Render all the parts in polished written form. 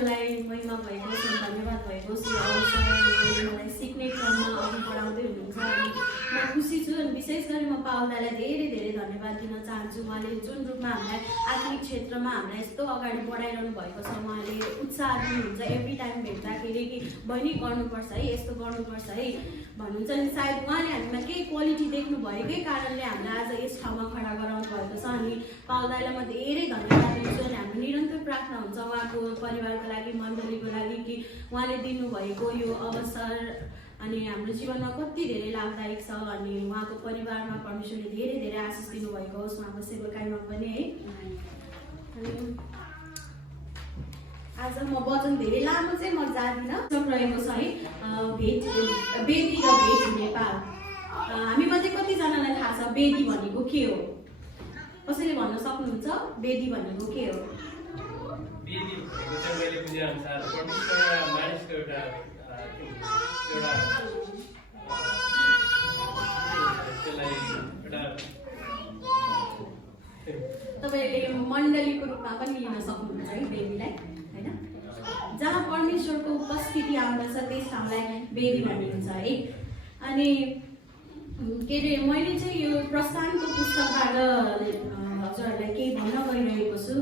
परमेश्वरलाई महिमा भएको होस्, धन्यवाद भएको होस्। यो अवसर मलाई सिक्ने क्रममा अघि बढाउँदै हुनुहुन्छ अनि म खुसी छु। अनि विशेष गरी म पावल दाइलाई धेरै धेरै धन्यवाद दिन चाहन्छु। उहाँले जुन रूपमा हामीलाई आत्मिक क्षेत्रमा हामीलाई यस्तो अगाडि बढाइरहनु भएको छ, उहाँले उत्साह दिनुहुन्छ एभ्री टाइम भेट्दाखेरि कि बहिनी गर्नुपर्छ है, यस्तो गर्नुपर्छ है भन्नुहुन्छ। अनि सायद उहाँले हामीमा केही क्वालिटी देख्नु भएकै कारणले हामीलाई आज यस ठाउँमा खडा गराउनु भएको छ। अनि पावल दाइलाई म धेरै धन्यवाद दिन्छु। अनि हाम्रो निरन्तर प्रार्थना हुन्छ उहाँको परिवारको लागि, मण्डलीको लागि कि उहाँले दिनुभएको यो अवसर अनि हाम्रो जीवनमा कति धेरै लाभदायक छ। अनि उहाँको परिवारमा परमेश्वरले धेरै धेरै आशिष दिनुभएको होस्, उहाँको सेवकाइमा पनि है। अनि आज म वचन धेरै लामो चाहिँ म जाँदिनँ, रहेको छ है वेदी र भेट नेपाल। हामी मध्ये कतिजनालाई थाहा छ वेदी भनेको के हो? कसैले भन्न सक्नुहुन्छ वेदी भनेको के हो? वेदी भनेको चाहिँ मैले बुझे अनुसार परमेश्वर मानिसको एउटा तपाईँले मण्डलीको रूपमा पनि लिन सक्नुहुन्छ है वेदीलाई, होइन? जहाँ परमेश्वरको उपस्थिति आउँदछ त्यस ठाउँलाई वेदी भनिन्छ है। अनि के अरे मैले चाहिँ यो प्रस्थानको पुस्तकबाट हजुरहरूलाई केही भन्न गइरहेको छु।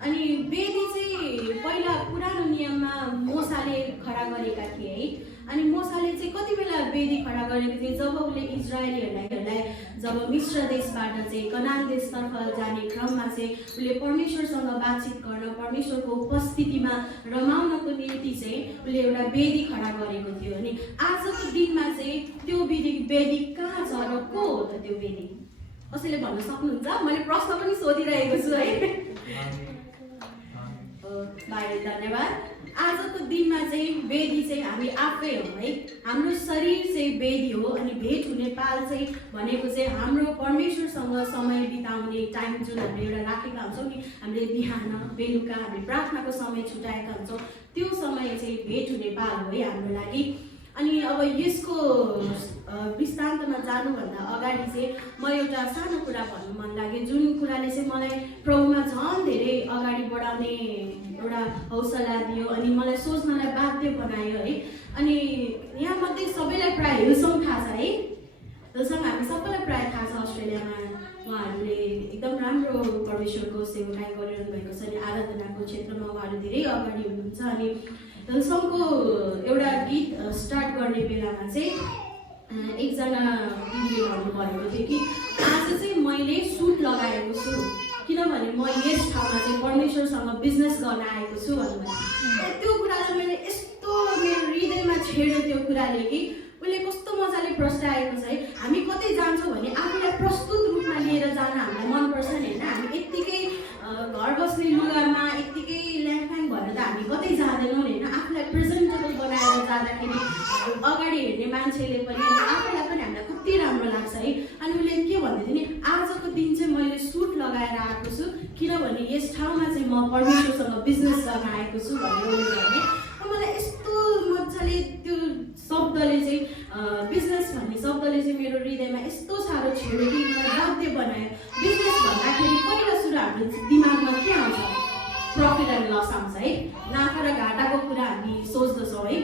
अनि वेदी चाहिँ पहिला पुरानो नियममा मोसाले खडा गरेका थिए है। अनि मोसाले चाहिँ कति बेला वेदी खडा गरेको थियो? जब उसले इजरायलीहरूलाई जब मिश्र देशबाट चाहिँ कनान देशतर्फ जाने क्रममा चाहिँ उसले परमेश्वरसँग बातचित गर्न, परमेश्वरको उपस्थितिमा रमाउनको निम्ति चाहिँ उसले एउटा वेदी खडा गरेको थियो। अनि आजको दिनमा चाहिँ त्यो वेदी कहाँ छ र को हो त त्यो वेदी? कसैले भन्न सक्नुहुन्छ? मैले प्रश्न पनि सोधिरहेको छु है। भाइ धन्यवाद। आजको दिनमा चाहिँ वेदी चाहिँ हामी आफै हो है। हाम्रो शरीर चाहिँ वेदी हो। अनि भेट हुने पाल चाहिँ भनेको चाहिँ हाम्रो परमेश्वरसँग समय बिताउने टाइम जुन हामीले एउटा राखेका हुन्छौँ नि, हामीले बिहान बेलुका हामीले प्रार्थनाको समय छुट्याएका हुन्छौँ, त्यो समय चाहिँ भेट हुने पाल हो है हाम्रो लागि। अनि अब यसको वृत्तान्तमा जानुभन्दा अगाडि चाहिँ म एउटा सानो कुरा भन्नु मन लाग्यो, जुन कुराले चाहिँ मलाई प्रभुमा झन् धेरै अगाडि बढाउने एउटा हौसला दियो अनि मलाई सोच्नलाई बाध्य बनायो है। अनि यहाँ मध्ये सबैलाई प्रायः हिलसङ थाहा छ है। हिलसङ हामी सबैलाई प्रायः थाहा छ, अस्ट्रेलियामा उहाँहरूले एकदम राम्रो परमेश्वरको सेवकाई गरिरहनु भएको छ। अनि आराधनाको क्षेत्रमा उहाँहरू धेरै अगाडि हुनुहुन्छ। अनि हिलसङको एउटा गीत स्टार्ट गर्ने बेलामा चाहिँ एकजना दिदीले भन्नुभएको थियो कि आज चाहिँ मैले सुट लगाएको छु किनभने म यस ठाउँमा चाहिँ परमेश्वरसँग बिजनेस गर्न आएको छु भन्नुभयो। त्यो कुरालाई मैले यस्तो मेरो हृदयमा छेड्यो त्यो कुराले कि उसले कस्तो मजाले प्रस्ताएको छ है। हामी कतै जान्छौँ भने आफूलाई प्रस्तुत रूपमा लिएर जान हामीलाई मनपर्छ नि होइन? हामी यत्तिकै घर बस्ने लुगामा यत्तिकै ल्याङफ्याङ भएर त हामी कतै जाँदैनौँ नि होइन? आफूलाई प्रेजेन्टेबल बनाएर जाँदाखेरि अगाडि हेर्ने मान्छेले पनि आफूलाई पनि हामीलाई कति राम्रो लाग्छ है। अनि उसले के भन्दै थियो नि, आजको दिन चाहिँ मैले सुट लगाएर आएको छु किनभने यस ठाउँमा चाहिँ म परमेश्वरसँग बिजनेस गर्न आएको छु भनेर उसले भने। मलाई यस्तो मजाले त्यो शब्दले चाहिँ बिजनेस भन्ने शब्दले चाहिँ मेरो हृदयमा यस्तो साह्रो छेड्यो कि मलाई बाध्य बनायो। बिजनेस भन्दाखेरि पहिला सुरु हाम्रो दिमागमा के आउँछ? प्रफिट एन्ड लस आउँछ है। नाफा र घाटाको कुरा हामी सोच्दछौँ है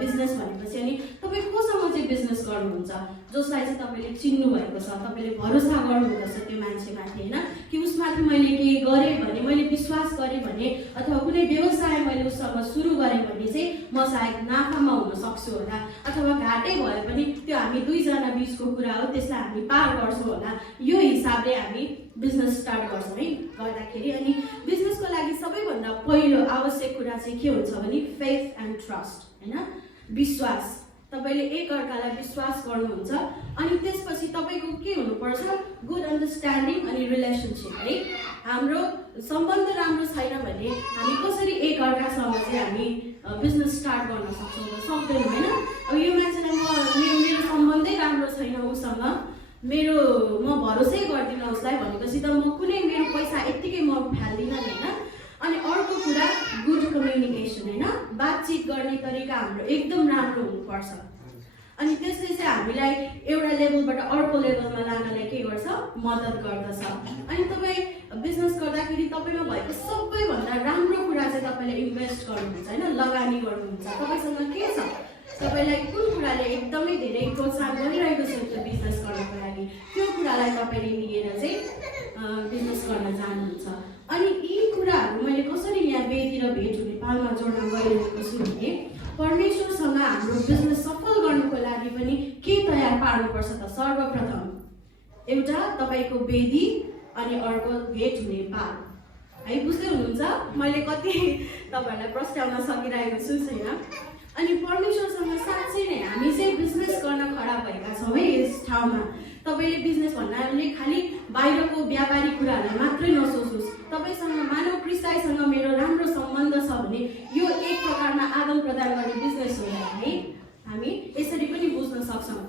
बिजनेस भनेपछि। अनि तपाईँ कोसँग चाहिँ बिजनेस गर्नुहुन्छ? जसलाई चाहिँ तपाईँले चिन्नु भएको छ, तपाईँले भरोसा गर्नुहुँदछ त्यो मान्छेमाथि होइन? कि उसमाथि मैले केही गरेँ भने, मैले विश्वास गरेँ भने अथवा कुनै व्यवसाय मैले उसँग सुरु गरेँ भने चाहिँ म सायद नाफामा हुन सक्छु होला अथवा घाटै भए पनि त्यो हामी दुईजना बिचको कुरा हो, त्यसलाई हामी पार गर्छौँ होला। यो हिसाबले हामी बिजनेस स्टार्ट गर्छौँ है गर्दाखेरि। अनि बिजनेसको लागि सबैभन्दा पहिलो आवश्यक कुरा चाहिँ के हुन्छ भने फेथ एन्ड ट्रस्ट होइन? विश्वास। तपाईँले एकअर्कालाई विश्वास गर्नुहुन्छ। अनि त्यसपछि तपाईँको के हुनुपर्छ? गुड अन्डरस्ट्यान्डिङ अनि रिलेसनसिप है। हाम्रो सम्बन्ध राम्रो छैन भने हामी कसरी एकअर्कासँग चाहिँ हामी बिजनेस स्टार्ट गर्न सक्छौँ? सक्दैनौँ होइन? अब यो मान्छेलाई मेरो सम्बन्धै राम्रो छैन उसँग, म भरोसै गर्दिनँ उसलाई भनेपछि त म कुनै मेरो पैसा यत्तिकै म फाल्दिनँ नि होइन? अनि अर्को कुरा गुड कम्युनिकेसन होइन? बातचित गर्ने तरिका हाम्रो एकदम राम्रो हुनुपर्छ। अनि त्यसले चाहिँ हामीलाई एउटा लेभलबाट अर्को लेभलमा लानलाई के गर्छ, मद्दत गर्दछ। अनि तपाईँ बिजनेस गर्दाखेरि तपाईँमा भएको सबैभन्दा राम्रो कुरा चाहिँ तपाईँले इन्भेस्ट गर्नुहुन्छ होइन, लगानी गर्नुहुन्छ। तपाईँसँग के छ, तपाईँलाई कुन कुराले एकदमै धेरै प्रोत्साहन गरिरहेको छ त्यो बिजनेस गर्नको लागि, त्यो कुरालाई तपाईँले लिएर चाहिँ बिजनेस गर्न चाहनुहुन्छ। अनि यी कुराहरू मैले कसरी यहाँ वेदी र भेट हुने पालमा जोड्न गइरहेको छु भने, परमेश्वरसँग हाम्रो बिजनेस सफल गर्नुको लागि पनि के तयार पार्नुपर्छ त? सर्वप्रथम एउटा तपाईँको वेदी अनि अर्को भेट हुने पाल है। बुझ्दै हुनुहुन्छ मैले कति तपाईँहरूलाई प्रस्ताउन सकिरहेको छु छैन? अनि परमेश्वरसँग साँच्चै नै हामी चाहिँ बिजनेस गर्न खडा भएका छौँ है यस ठाउँमा। तपाईँले बिजनेस भन्नाले खालि बाहिरको व्यापारिक कुराहरूलाई मात्रै नसोच्नुहोस्। तपाईँसँग मानव क्रिस्ताईसँग मेरो राम्रो सम्बन्ध छ भने यो एक प्रकारमा आदान प्रदान गर्ने बिजनेस हो है, हामी यसरी पनि बुझ्न सक्छौँ।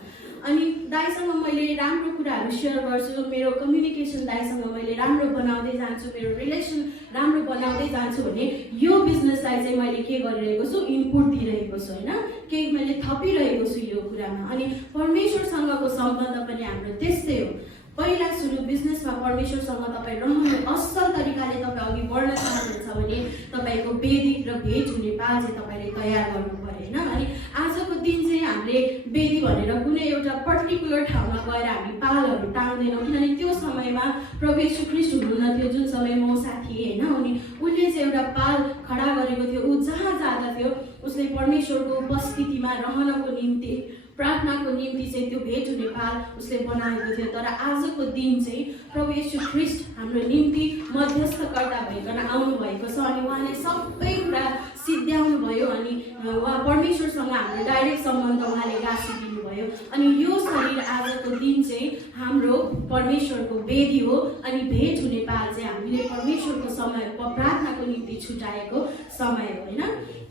अनि दाइसँग मैले राम्रो कुराहरू सेयर गर्छु, मेरो कम्युनिकेसन दाइसँग मैले राम्रो बनाउँदै जान्छु, मेरो रिलेसन राम्रो बनाउँदै जान्छु भने यो बिजनेसलाई चाहिँ मैले के गरिरहेको छु, इनपुट दिइरहेको छु होइन, केही मैले थपिरहेको छु यो कुरामा। अनि परमेश्वरसँगको सम्बन्ध पनि हाम्रो त्यस्तै हो। पहिला सुरु बिजनेसमा परमेश्वरसँग तपाईँ रहनु असल तरिकाले तपाईँ अघि बढ्न चाहनुहुन्छ भने तपाईँको वेदी र भेट हुने पाल चाहिँ तपाईँले तयार गर्नु पर्यो होइन। अनि आजको दिन चाहिँ हामीले वेदी भनेर कुनै एउटा पर्टिकुलर ठाउँमा गएर हामी पालहरू टाङ्दैनौँ, किनभने त्यो समयमा प्रभु येशू ख्रीष्ट हुनुहुन्न थियो जुन समय मौसा थिए होइन। अनि उसले चाहिँ एउटा पाल खडा गरेको थियो, ऊ जहाँ जाँदा थियो उसले परमेश्वरको उपस्थितिमा रहनको निम्ति, प्रार्थनाको निम्ति चाहिँ त्यो भेट हुने पाल उसले बनाएको थियो। तर आजको दिन चाहिँ प्रभु येशू ख्रीष्ट हाम्रो निम्ति मध्यस्थकर्ता भइकन आउनु भएको छ अनि उहाँले सबै कुरा सिद्ध्याउनु भयो। अनि उहाँ परमेश्वरसँग हाम्रो डाइरेक्ट सम्बन्ध उहाँले गाँसिदिनु भयो। अनि यो शरीर आजको दिन चाहिँ हाम्रो परमेश्वरको वेदी हो अनि भेट हुने पाल चाहिँ हामीले परमेश्वरको समय प्रार्थनाको निम्ति छुटाएको समय हो होइन।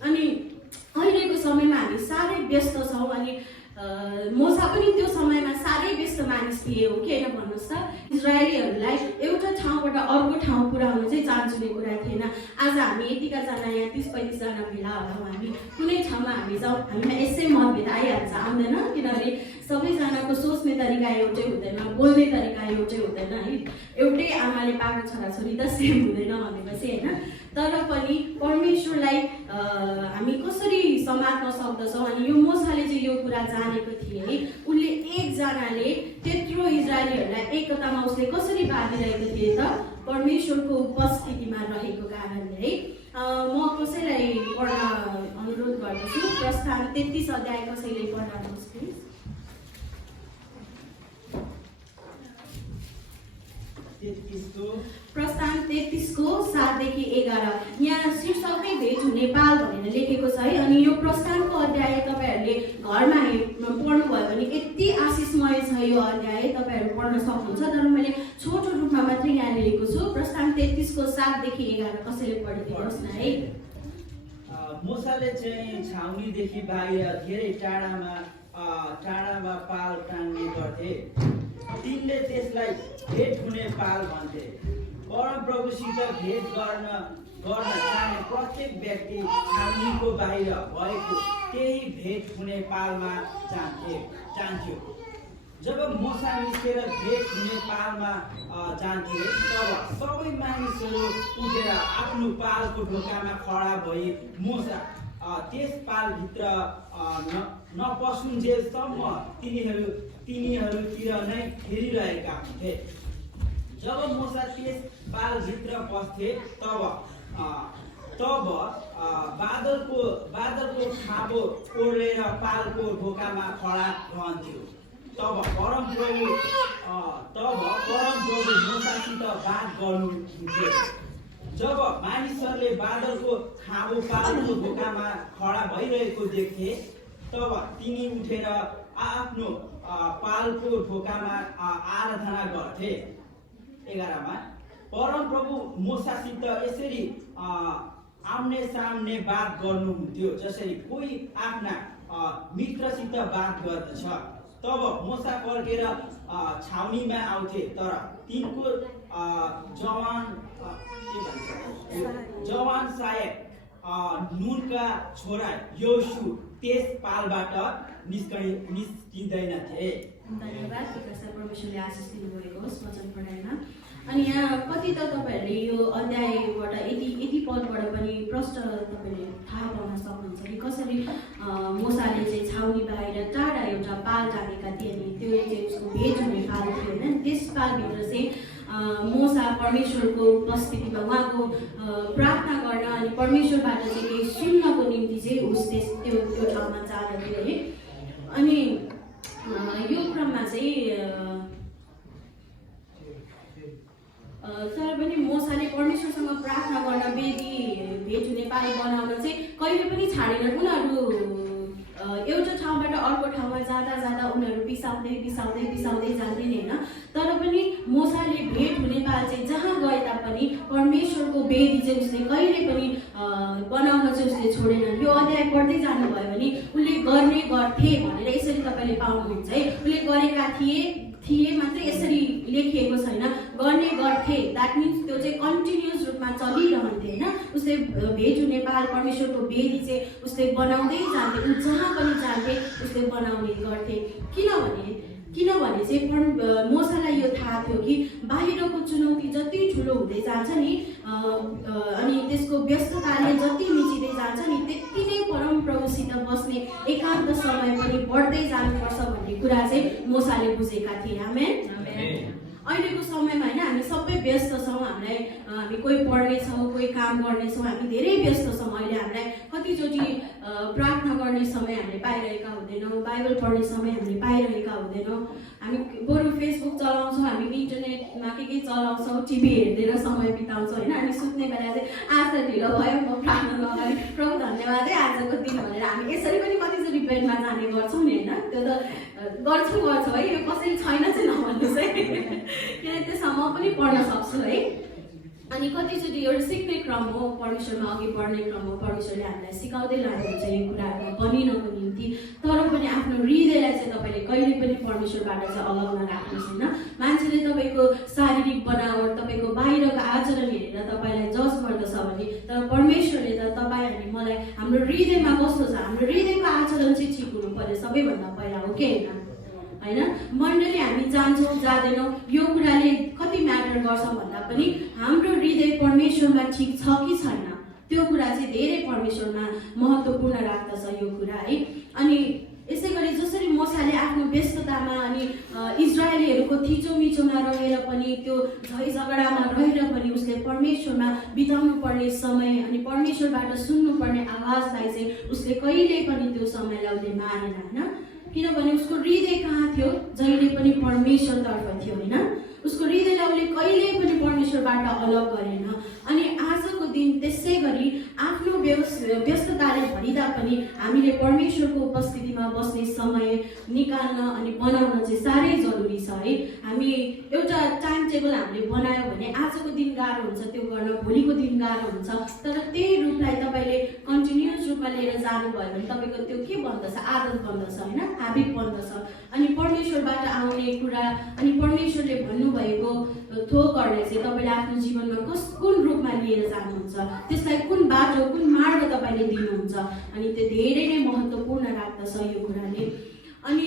अनि अहिलेको समयमा हामी साह्रै व्यस्त छौँ अनि मोसा पनि त्यो समयमा साह्रै व्यस्त मानिस थिए हो कि होइन भन्नुहोस् त। इजरायलीहरूलाई एउटा ठाउँबाट अर्को ठाउँ पुर्याउनु चाहिँ चान्चुने कुरा थिएन। आज हामी यतिकाजना यहाँ 30-35 जना भेला होला, हामी कुनै ठाउँमा हामी जाउँ हामीमा यसै मतभेद आइहाल्छ, आउँदैन? किनभने सबैजनाको सोच्ने तरिका एउटै हुँदैन, बोल्ने तरिका एउटै हुँदैन है। एउटै आमाले पाएको छोराछोरी त सेम हुँदैन भनेपछि होइन। तर पनि परमेश्वरलाई हामी कसरी समात्न सक्दछौँ अनि यो मोसाले चाहिँ यो कुरा जानेको थिए है। उसले एकजनाले त्यत्रो इजरायलीहरूलाई एकतामा उसले कसरी बाँधिरहेको थिए त? परमेश्वरको उपस्थितिमा रहेको कारणले है। म कसैलाई पढ्न अनुरोध गर्दछु, प्रस्थान 33 अध्याय कसैले पढ्नुहोस् प्लिज। प्रस्थान 33 को 7 देखि 11 यहाँ शीर्षकै भेट हुने पाल भनेर लेखेको छ है। अनि यो प्रस्थानको अध्याय तपाईँहरूले घरमा पढ्नुभयो भने यति आशिषमय छ यो अध्याय, तपाईँहरू पढ्न सक्नुहुन्छ। तर मैले छोटो रूपमा मात्रै यहाँ लेखेको छु। प्रस्थान 33 को 7 देखि 11 कसैले पढिदिनुहोस् न है। मोसाले चाहिँ छाउनीदेखि बाहिर धेरै टाढामा पाल टाङ्ने गर्थे। तिनले त्यसलाई भेट हुने पाल भन्थे। परमप्रभुसित भेट गर्न चाहने प्रत्येक व्यक्ति छाउनीको बाहिर भएको त्यही भेट हुने पालमा जान्थ्यो। जब मोसा निस्केर भेट हुने पालमा जान्थे तब सबै मानिसहरू उठेर आफ्नो पालको ढोकामा खडा भई मोसा त्यस पालभित्र नपसुन्जेलसम्म तिनीहरूतिर नै हेरिरहेका हुन्थे। जब मोसा त्यस पालभित्र पस्थे तब बादलको खाँबो ओढेर पालको ढोकामा खडा रहन्थ्यो। तब परमप्रभु मोसासित बात गर्नुहुन्थ्यो। जब मानिसहरूले बादलको खाँबो पालको ढोकामा खडा भइरहेको देख्थे तब तिनी उठेर आफ्नो पालको ढोकामा आराधना गर्थे। 11 परमप्रभु मोसासित यसरी आम्ने सामने बात गर्नुहुन्थ्यो जसरी कोही आफ्ना मित्रसित बात गर्दछ। तब मोसा फर्केर छाउनीमा आउँथे तर तिनको जवान सहायक नुनका छोरा योशु त्यस पालबाट निस्किँदैनथे। धन्यवाद विकास सर, परमेश्वरले आशिष दिनुभएको होस् वचन पढाइमा। अनि यहाँ कति त तपाईँहरूले यो अध्यायबाट यति पदबाट पनि प्रष्ट तपाईँले थाहा पाउन सक्नुहुन्छ कि कसरी मोसाले चाहिँ छाउनी बाहिर टाढा एउटा पाल टाँगेका थिए अनि त्यो चाहिँ उसको भेट हुने पाल थियो होइन। त्यस पालभित्र चाहिँ मोसा परमेश्वरको उपस्थितिमा उहाँको प्रार्थना गर्न अनि परमेश्वरबाट चाहिँ केही सुन्नको निम्ति चाहिँ उसले त्यो ठाउँमा जाँदथ्यो है। अनि यो क्रममा चाहिँ तर पनि मोसाले परमेश्वरसँग प्रार्थना गर्न वेदी भेट हुने पाल बनाउन चाहिँ कहिले पनि छाडेन। उनीहरू एउटा ठाउँबाट अर्को ठाउँमा जाँदा जाँदा उनीहरू बिसाउँदै जाँदैन होइन। तर पनि मोसाले भेट हुने पाल चाहिँ जहाँ गए तापनि परमेश्वरको वेदी चाहिँ उसले कहिले पनि बनाउन चाहिँ उसले छोडेन। यो अध्याय पढ्दै जानुभयो भने उसले गर्ने गर्थे भनेर यसरी तपाईँले पाउनुहुन्छ है। उसले गरेका थिए मात्रै यसरी लेखिएको छैन, गर्ने गर्थे। द्याट मिन्स त्यो चाहिँ कन्टिन्युस रूपमा चलिरहन्थे होइन। उसले भेट हुने पाल परमेश्वरको वेदी चाहिँ उसले बनाउँदै जान्थे, ऊ जहाँ पनि जान्थे उसले बनाउने गर्थे। किनभने चाहिँ मोसालाई यो थाहा थियो कि बाहिरको चुनौती जति ठुलो हुँदै जान्छ नि अनि त्यसको व्यस्तताले जति मिचिँदै जान्छ नि त्यति नै परमप्रभुसित बस्ने एकान्त समय पनि बढ्दै जानुपर्छ भन्ने कुरा चाहिँ मोसाले बुझेका थिए। आमेन। अहिलेको समयमा होइन हामी सबै व्यस्त छौँ। हामी कोही पढ्नेछौँ, कोही काम गर्नेछौँ, हामी धेरै व्यस्त छौँ। अहिले हामीलाई कतिचोटि प्रार्थना गर्ने समय हामीले पाइरहेका हुँदैनौँ, बाइबल पढ्ने समय हामीले पाइरहेका हुँदैनौँ। हामी बरु फेसबुक चलाउँछौँ, हामी इन्टरनेटमा के चलाउँछौँ, टिभी हेर्दै समय बिताउँछौँ होइन। अनि सुत्ने बेला चाहिँ आज त ढिलो भयो, म प्रार्थना अगाडि प्रभु धन्यवाद है आजको दिन भनेर हामी यसरी पनि कतिचोटि बेडमा जाने गर्छौँ नि होइन। त्यो त गर्छौँ है, यो कसैले छैन चाहिँ नभन्नुहोस् है, किनभने त्यसमा म पनि पढ्न सक्छु है। अनि कतिचोटि एउटा सिक्ने क्रम हो, परमेश्वरमा अघि बढ्ने क्रम हो। परमेश्वरले हामीलाई सिकाउँदै लानुहुन्छ यो कुराहरू बनिनको निम्ति। तर पनि आफ्नो हृदयलाई चाहिँ तपाईँले कहिले पनि परमेश्वरबाट चाहिँ अलग नराख्नुहोस् होइन। मान्छेले तपाईँको शारीरिक बनावट, तपाईँको बाहिरको आचरण हेरेर तपाईँलाई जज गर्दछ भने तर परमेश्वरले त तपाईँ अनि मलाई हाम्रो हृदयमा कस्तो छ, हाम्रो हृदयको आचरण चाहिँ ठिक हुनु पर्यो सबैभन्दा पहिला हो कि होइन। मण्डली हामी जान्छौँ जाँदैनौँ यो कुराले कति म्याटर गर्छ भन्दा पनि हाम्रो हृदय परमेश्वरमा ठिक छ कि छैन त्यो कुरा चाहिँ धेरै परमेश्वरमा महत्त्वपूर्ण राख्दछ यो कुरा है। अनि यसै गरी जसरी मोसाले आफ्नो व्यस्ततामा अनि इजरायलीहरूको थिचोमिचोमा रहेर पनि त्यो झै झगडामा रहेर पनि उसले परमेश्वरमा बिताउनु पर्ने समय अनि परमेश्वरबाट सुन्नुपर्ने आवाजलाई चाहिँ उसले कहिल्यै पनि त्यो समयलाई उसले मानेन होइन। किनभने उसको हृदय कहाँ थियो, जहिले पनि परमेश्वरतर्फ थियो होइन। उसको हृदयलाई उसले कहिल्यै पनि परमेश्वरबाट अलग गरेन। अनि आजको दिन त्यसै गरी आफ्नो व्यस्तताले भरिँदा पनि हामीले परमेश्वरको उपस्थितिमा बस्ने समय निकाल्न अनि बनाउन चाहिँ साह्रै जरुरी छ है। हामी एउटा टाइम टेबल हामीले बनायौँ भने आजको दिन गाह्रो हुन्छ त्यो गर्न, भोलिको दिन गाह्रो हुन्छ। तर त्यही रूपलाई तपाईँले कन्टिन्युस रूपमा लिएर जानुभयो भने तपाईँको त्यो के बन्दछ, आदत बन्दछ होइन, ह्याबिट बन्दछ। अनि परमेश्वरबाट आउने कुरा अनि परमेश्वरले भन्नुभएको थोकहरूले चाहिँ तपाईँले आफ्नो जीवनमा कुन रूपमा लिएर जानुहुन्छ, त्यसलाई कुन बाटो कुन मार्ग तपाईँले दिनुहुन्छ अनि त्यो धेरै नै महत्त्वपूर्ण राख्दछ यो कुराले। अनि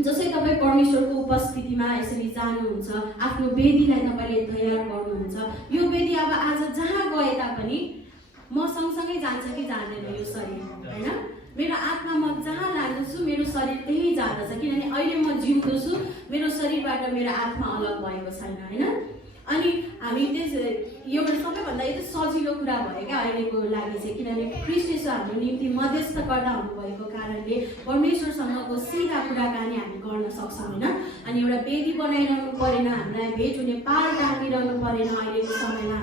जसै तपाईँ परमेश्वरको उपस्थितिमा यसरी जानुहुन्छ, आफ्नो वेदीलाई तपाईँले तयार गर्नुहुन्छ। यो वेदी अब आज जहाँ गए तापनि म सँगसँगै जान्छ कि जाँदैन यो शरीर होइन। मेरो आत्मा म जहाँ लाँदैछु मेरो शरीर त्यही जाँदछ, किनभने अहिले म जिउँदैछु, मेरो शरीरबाट मेरो आत्मा अलग भएको छैन होइन। अनि हामी यो सबैभन्दा यो सजिलो कुरा भयो क्या अहिलेको लागि चाहिँ, किनभने ख्रीष्ट येशू हाम्रो निम्ति मध्यस्थकर्ता हुनुभएको कारणले परमेश्वरसँगको सिधा कुराकानी हामी गर्न सक्छौँ होइन। अनि एउटा वेदी बनाइरहनु परेन, हामीलाई भेट हुने पाल टाँगिरहनु परेन। अहिलेको समयमा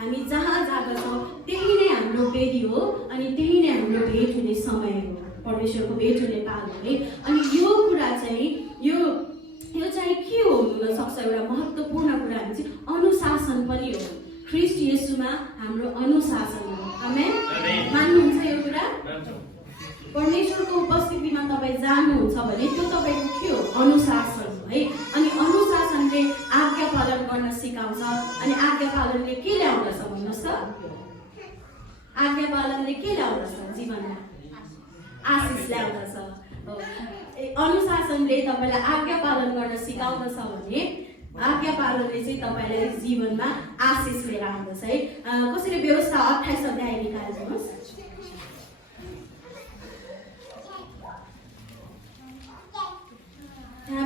हामी जहाँ जाँदछौँ त्यही नै हाम्रो वेदी हो अनि त्यही नै हाम्रो भेट हुने समय हो, परमेश्वरको भेट हुने पाल हो है। अनि यो कुरा चाहिँ यो चाहिँ के हो हुन सक्छ, एउटा महत्त्वपूर्ण कुरा चाहिँ अनुशासन पनि हो। ख्रीष्ट येशूमा हाम्रो अनुशासन हो। आमेन। मान्नुहुन्छ यो कुरा? परमेश्वरको उपस्थितिमा तपाईँ जानुहुन्छ भने त्यो तपाईँको के हो, अनुशासन हो है। अनि अनुशासनले आज्ञा पालन गर्न सिकाउँछ। अनि आज्ञा पालनले के ल्याउँदछ भन्नुहोस् त? आज्ञा पालनले के ल्याउँदछ जीवनमा? आशिष ल्याउँदछ। अनुशासनले तपाईँलाई आज्ञा पालन गर्न सिकाउँदछ भने आज्ञा पालनले चाहिँ तपाईँलाई जीवनमा आशिष लिएर आउँदछ है। कसरी व्यवस्था 28 अध्याय निकाल्नुहोस्।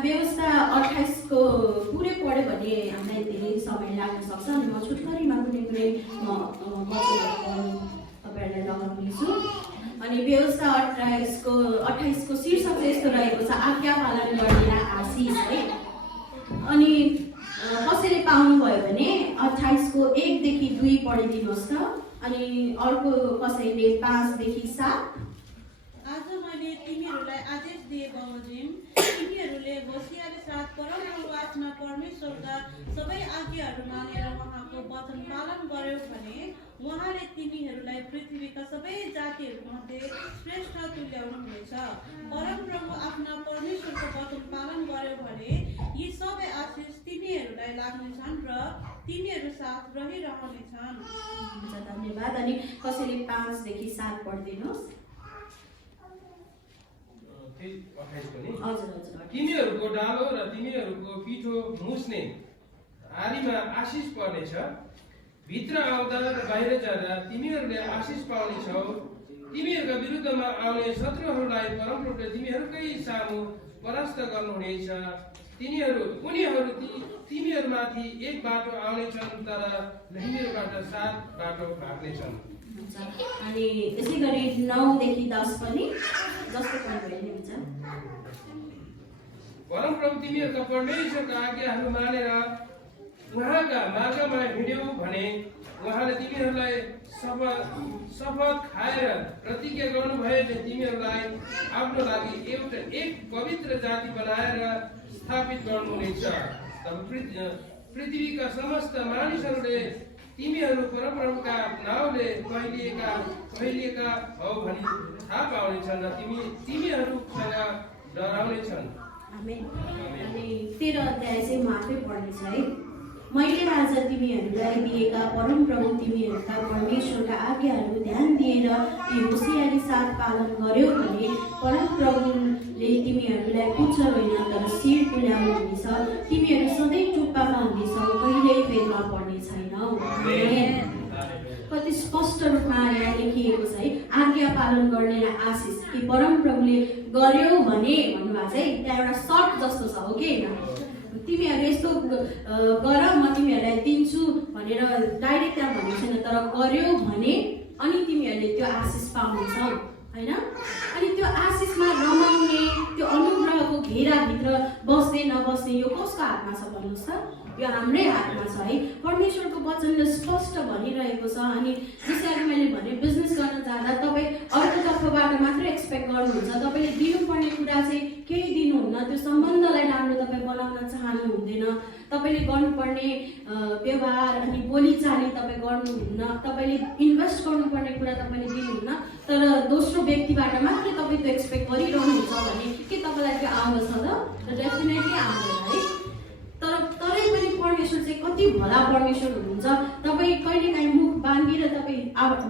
व्यवस्था 28 को पुरै पढ्यो भने हामीलाई धेरै समय लाग्न सक्छ अनि म छुटकरीमा कुनै तपाईँहरूलाई लगाउनेछु। अनि व्यवस्था 28 को शीर्षक चाहिँ यस्तो रहेको छ, आज्ञा पालन गर्नेलाई आशिष है। अनि कसैले पाउनुभयो भने 28 को 1 देखि 2 पढिदिनुहोस् त। अनि अर्को कसैले 5 देखि 7। आज मैले तिमीहरूलाई आदेश दिए बमोजिम तिमीहरूले होसियारी साथ परमप्रभु परमेश्वरका सबै आज्ञाहरू मानेर उहाँको वचन पालन गर्यौ भने उहाँले तिमीहरूलाई पृथ्वीका सबै जातिहरूमध्ये श्रेष्ठ तुल्याउनुहुनेछ। परमप्रभु आफ्ना परमेश्वरको वचन पालन गर्यौ भने यी सबै आशिष तिमीहरूलाई लाग्नेछन् र तिमीहरू साथ रहिरहनेछन्। धन्यवाद। अनि कसैले 5 देखि 7 पढिदिनुहोस्। तिमीहरूको डालो र तिमीहरूको पिठो मुस्ने आरीमा आशिष पर्नेछ। भित्र आउँदा र बाहिर जाँदा तिमीहरूले आशिष पाउनेछौ। तिमीहरूका विरुद्धमा आउने शत्रुहरूलाई परमप्रभुले तिमीहरूकै सामु परास्त गर्नुहुनेछ। उनीहरू तिमीहरूमाथि एक बाटो आउनेछन् तर तिमीहरूबाट 7 बाटो भाग्नेछन्। अनि त्यसै गरी 9 देखि 10 पनि जस्तो पनि हुन्छ। परमप्रभु तिमीहरूका परमेश्वरका आज्ञाहरू मानेर उहाँका मार्गमा हिँड्यौ भने उहाँले तिमीहरूलाई शपथ खाएर प्रतिज्ञा गर्नुभयो कि तिमीहरूलाई आफ्नो लागि एउटा एक पवित्र जाति बनाएर स्थापित गर्नुहुनेछ। तब पृथ्वीका समस्त मानिसहरूले तिमीहरू परमप्रभुका नाउँले पहिलिएका हौ भनी थाहा पाउनेछन् र तिमीहरूसँग डराउनेछन्। आमेन। अनि 13 अध्याय चाहिँ म आफै पढ्नेछु है। मैले आज तिमीहरूलाई दिएका परमप्रभु तिमीहरूका परमेश्वरका आज्ञाहरू ध्यान दिएर ती होसियारी साथ पालन गर्यौ भने परमप्रभुले तिमीहरूलाई पुच्छ होइन तर शिर तुल्याउनुहुनेछ। तिमीहरू सधैँ टुप्पामा हुनेछौ, कहिल्यै फेदमा पर्ने छैनौ। कति स्पष्ट रूपमा यहाँ लेखिएको छ है, आज्ञा पालन गर्नेलाई आशिष कि परमप्रभुले गर्यो भने भन्नुभएको छ है। त्यहाँ एउटा सर्ट जस्तो छ हो कि होइन, तिमीहरू यस्तो गर म तिमीहरूलाई दिन्छु भनेर डाइरेक्ट त्यहाँ भनेको छैन, तर गर्यो भने अनि तिमीहरूले त्यो आशिष पाउनेछौ होइन। अनि त्यो आशिषमा रमाउने त्यो अनुग्रहको घेराभित्र बस्ने नबस्ने यो कसको हातमा छ भन्नुहोस् त? यो हाम्रै हातमा छ है। परमेश्वरको वचनले स्पष्ट भनिरहेको छ। अनि जसरी मैले भने बिजनेस गर्न जाँदा तपाईँ अर्कोतर्फबाट मात्र एक्सपेक्ट गर्नुहुन्छ। तपाईँले दिनुपर्ने कुरा चाहिँ केही दिनुहुन्न, त्यो सम्बन्धलाई राम्रो तपाईँ बनाउन चाहनु हुँदैन। तपाईँले गर्नुपर्ने व्यवहार अनि बोलीचाली तपाईँ गर्नुहुन्न। तपाईँले इन्भेस्ट गर्नुपर्ने कुरा तपाईँले दिनुहुन्न, तर दोस्रो व्यक्तिबाट मात्रै तपाईँ त्यो एक्सपेक्ट गरिरहनुहुन्छ भने के तपाईँलाई त्यो आउँदछ त? डेफिनेटली आउँदैन है। तरै पनि परमेश्वर चाहिँ कति भला परमेश्वर हुनुहुन्छ। तपाईँ कहिलेकाहीँ मुख बाँधेर तपाईँ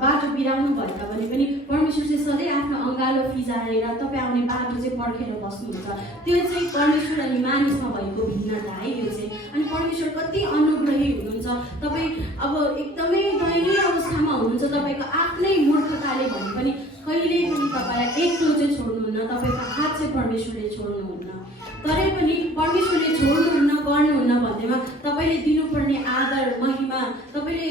बाटो बिराउनु भएका भने पनि परमेश्वर चाहिँ सधैँ आफ्नो अँगालो फिजाएर तपाईँ आउने बाटो चाहिँ पर्खेर बस्नुहुन्छ। त्यो चाहिँ परमेश्वर अनि मानिसमा भएको भिन्नता है यो चाहिँ। अनि परमेश्वर कति अनुग्रही हुनुहुन्छ। तपाईँ अब एकदमै दयनीय अवस्थामा हुनुहुन्छ, तपाईँको आफ्नै मूर्खताले भने पनि कहिल्यै पनि तपाईँलाई एक्लो चाहिँ छोड्नुहुन्न, तपाईँको हात चाहिँ परमेश्वरले छोड्नुहुन्न। तरै पनि परमेश्वरले छोड्नुहुन्न गर्नुहुन्न भन्दैमा तपाईँले दिनुपर्ने आदर महिमा तपाईँले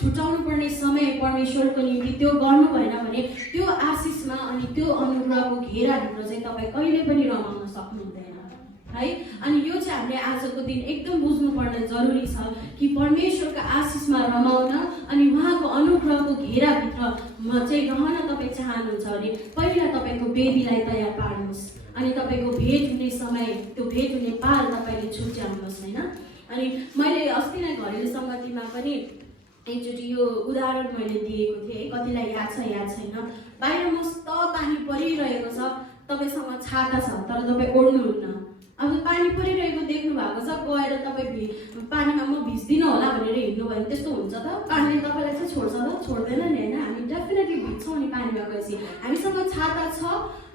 छुटाउनु पर्ने समय परमेश्वरको निम्ति त्यो गर्नु भएन भने त्यो आशिषमा अनि त्यो अनुग्रहको घेराभित्र चाहिँ तपाईँ कहिले पनि रमाउन सक्नुहुँदैन है। अनि यो चाहिँ हामीले आजको दिन एकदम बुझ्नुपर्ने जरुरी छ कि परमेश्वरको आशिषमा रमाउन अनि उहाँको अनुग्रहको घेराभित्र चाहिँ रहन तपाईँ चाहनुहुन्छ भने पहिला तपाईँको बेबीलाई तयार पार्नुहोस्। अनि तपाईँको भेट हुने समय, त्यो भेट हुने पाल तपाईँले छुट्याउनुहोस् होइन। अनि मैले अस्ति नै घरेलु सङ्गतिमा पनि एकचोटि यो उदाहरण मैले दिएको थिएँ, कतिलाई याद छ याद छैन। बाहिर मस्त पानी परिरहेको छ, तपाईँसँग छाता छ तर तपाईँ ओढ्नुहुन्न, अब पानी परिरहेको देख्नु भएको छ, गएर तपाईँ पानीमा म भिज्दिनँ होला भनेर हिँड्नु भयो भने त्यस्तो हुन्छ त? पानीले तपाईँलाई चाहिँ छोड्छ त? छोड्दैन नि होइन। हामी डेफिनेटली भिज्छौँ नि पानीमा गएपछि। हामीसँग छाता छ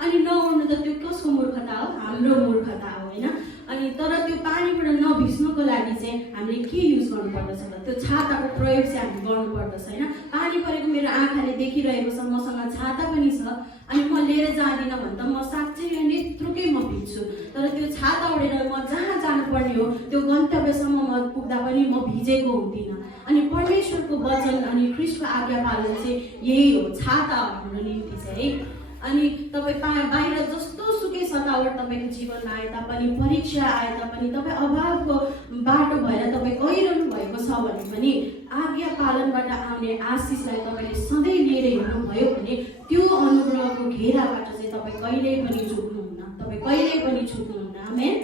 अनि नउड्नु त त्यो कसको मूर्खता हो? हाम्रो मूर्खता हो होइन। अनि तर त्यो पानीबाट नभिज्नुको लागि चाहिँ हामीले के युज गर्नुपर्दछ त? त्यो छाताको प्रयोग चाहिँ हामी गर्नुपर्दछ होइन। पानी परेको मेरो आँखाले देखिरहेको छ, मसँग छाता पनि छ अनि म लिएर जाँदिनँ भने त म साँच्चै नेत्रुकै म भिज्छु। तर त्यो छाता ओढेर म जहाँ जानुपर्ने हो त्यो गन्तव्यसम्म म पुग्दा पनि म भिजेको हुँदिनँ। अनि परमेश्वरको वचन अनि ख्रीष्टको आज्ञा पालन चाहिँ यही हो, छाता हो हाम्रो निम्ति चाहिँ है। अनि तपाईँ बाहिर जस्तो सुकै सतावट तपाईँको जीवनमा आए तापनि, परीक्षा आए तापनि, तपाईँ अभावको बाटो भएर तपाईँ गइरहनु भएको छ भने पनि आज्ञा पालनबाट आउने आशिषलाई तपाईँले सधैँ लिएर हिँड्नुभयो भने त्यो अनुग्रहको घेराबाट चाहिँ तपाईँ कहिल्यै पनि छुट्नुहुन्न, तपाईँ कहिल्यै पनि छुट्नुहुन्न। आमेन।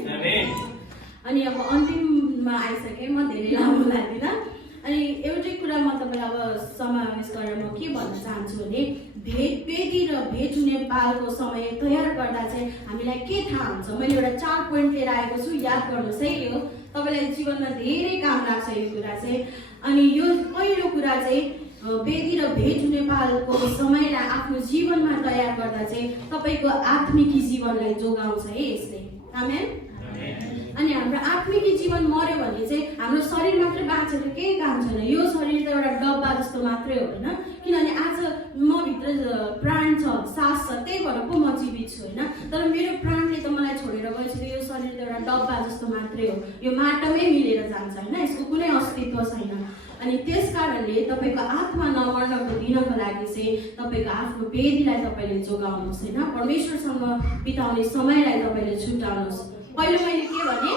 अनि अब अन्तिममा आइसकेँ, म धेरै लामो लाग्दिनँ। अनि एउटै कुरा म तपाईँलाई अब समावेश गरेर म के भन्न चाहन्छु भने वेदी र भेट हुने पालको समय तयार गर्दा चाहिँ हामीलाई के थाहा हुन्छ? मैले एउटा 4 पोइन्ट लिएर आएको छु, याद गर्नुहोस् है। यो तपाईँलाई जीवनमा धेरै काम लाग्छ यो कुरा चाहिँ। अनि यो पहिलो कुरा चाहिँ वेदी र भेट हुने पालको समयलाई आफ्नो जीवनमा तयार गर्दा चाहिँ तपाईँको आत्मिकी जीवनलाई जोगाउँछ है यसले। आमेन। अनि हाम्रो आत्मिकी जीवन मर्यो भने चाहिँ हाम्रो शरीर मात्रै बाँचेर केही काम छैन। यो शरीर त एउटा डब्बा जस्तो मात्रै हो होइन। किनभने आज म भित्र प्राण छ, सास छ, त्यही भएर पो म जीवित छु होइन। तर मेरो प्राणले त मलाई छोडेर गएपछि यो शरीर त एउटा डब्बा जस्तो मात्रै हो, यो माटोमै मिलेर जान्छ होइन, यसको कुनै अस्तित्व छैन। अनि त्यस कारणले तपाईँको आत्मा नमर्नको दिनको लागि चाहिँ तपाईँको आफ्नो वेदीलाई तपाईँले जोगाउनुहोस् होइन। परमेश्वरसँग बिताउने समयलाई तपाईँले छुट्याउनुहोस्। पहिलो मैले के भने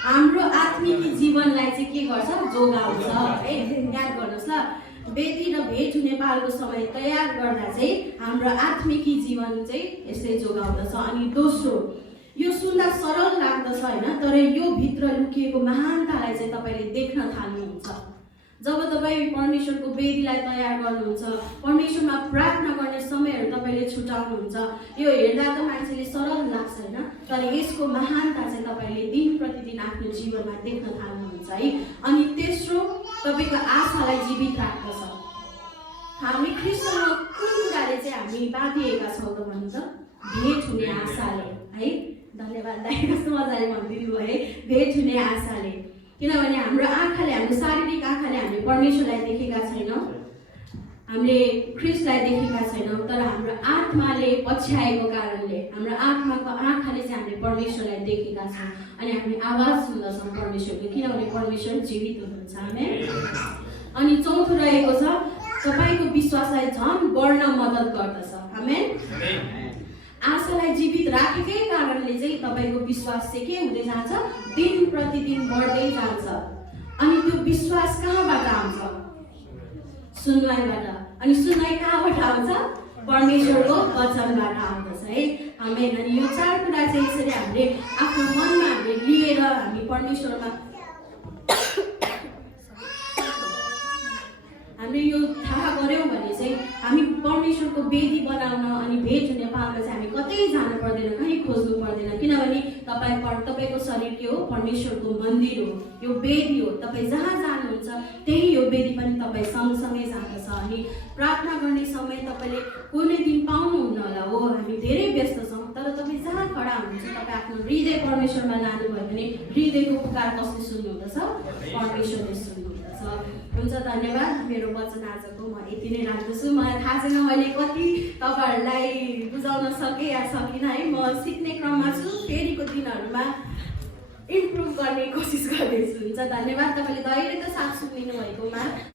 हाम्रो आत्मिकी जीवनलाई चाहिँ के गर्छ? जोगाउँछ है। याद गर्नुहोस् ल, वेदी र भेट हुने पालको समय तयार गर्दा चाहिँ हाम्रो आत्मिकी जीवन चाहिँ यसले जोगाउँदछ। अनि दोस्रो, यो सुन्दा सरल लाग्दछ होइन, तर यो भित्र लुकिएको महानतालाई चाहिँ तपाईँले देख्न थाल्नुहुन्छ। जब तपाईँ परमेश्वरको वेदीलाई तयार गर्नुहुन्छ, परमेश्वरमा प्रार्थना गर्ने समयहरू तपाईँले छुटाउनुहुन्छ, यो हेर्दा त मान्छेले सरल लाग्छ होइन, तर यसको महानता चाहिँ तपाईँले दिन प्रतिदिन आफ्नो जीवनमा देख्न थाल्नुहुन्छ है। अनि तेस्रो, तपाईँको आशालाई जीवित राख्दछ। हामी ख्रीष्टसँग कुन कुराले चाहिँ हामी बाँधिएका छौँ त भन्नु त? भेट हुने आशाले है। धन्यवाद दाइ, कस्तो मजाले भनिदिनु भयो है, भेट हुने आशाले। किनभने हाम्रो आँखाले, हाम्रो शारीरिक आँखाले हामीले परमेश्वरलाई देखेका छैनौँ, हामीले ख्रीष्टलाई देखेका छैनौँ, तर हाम्रो आत्माले पछ्याएको कारणले हाम्रो आत्माको आँखाले चाहिँ हामीले परमेश्वरलाई देखेका छौँ। अनि हामी आवाज सुन्दछौँ परमेश्वरको, किनभने परमेश्वर जीवित हुनुहुन्छ। आमेन। अनि चौथो रहेको छ, तपाईँको विश्वासलाई झन् बढ्न मद्दत गर्दछ। आमेन। आशालाई जीवित राखेकै कारणले चाहिँ तपाईँको विश्वास चाहिँ के हुँदै जान्छ? दिन प्रतिदिन बढ्दै जान्छ। अनि त्यो विश्वास कहाँबाट आउँछ? सुनवाईबाट। अनि सुनवाई कहाँबाट आउँछ? परमेश्वरको वचनबाट आउँदछ है। आमेन। अनि यो 4 कुरा चाहिँ यसरी हामीले आफ्नो मनमा हामीले लिएर हामी परमेश्वरमा हामीले यो थाहा गऱ्यौँ भने चाहिँ हामी परमेश्वरको वेदी बनाउन अनि भेट हुने पालमा चाहिँ हामी कतै जानु पर्दैन, कहीँ खोज्नु पर्दैन। किनभने तपाईँको शरीर के हो? परमेश्वरको मन्दिर हो, यो वेदी हो। तपाईँ जहाँ जानुहुन्छ त्यही यो वेदी पनि तपाईँ सँगसँगै जाँदछ। अनि प्रार्थना गर्ने समय तपाईँले कुनै दिन पाउनुहुन्न होला हो, हामी धेरै व्यस्त छौँ, तर तपाईँ जहाँ खडा हुनुहुन्छ तपाईँ आफ्नो हृदय परमेश्वरमा लानुभयो भने हृदयको पुकार कसले सुन्नुहुँदछ? परमेश्वरले सुन्नुहुँदछ। हुन्छ, धन्यवाद। मेरो वचन आजको म यति नै राख्दछु। मलाई थाहा छैन मैले कति तपाईँहरूलाई बुझाउन सकेँ या सकिनँ है। म सिक्ने क्रममा छु, फेरिको दिनहरूमा इम्प्रुभ गर्ने कोसिस गर्दैछु। हुन्छ, धन्यवाद तपाईँले धैर्य त साथ सुनिदिनु भएकोमा।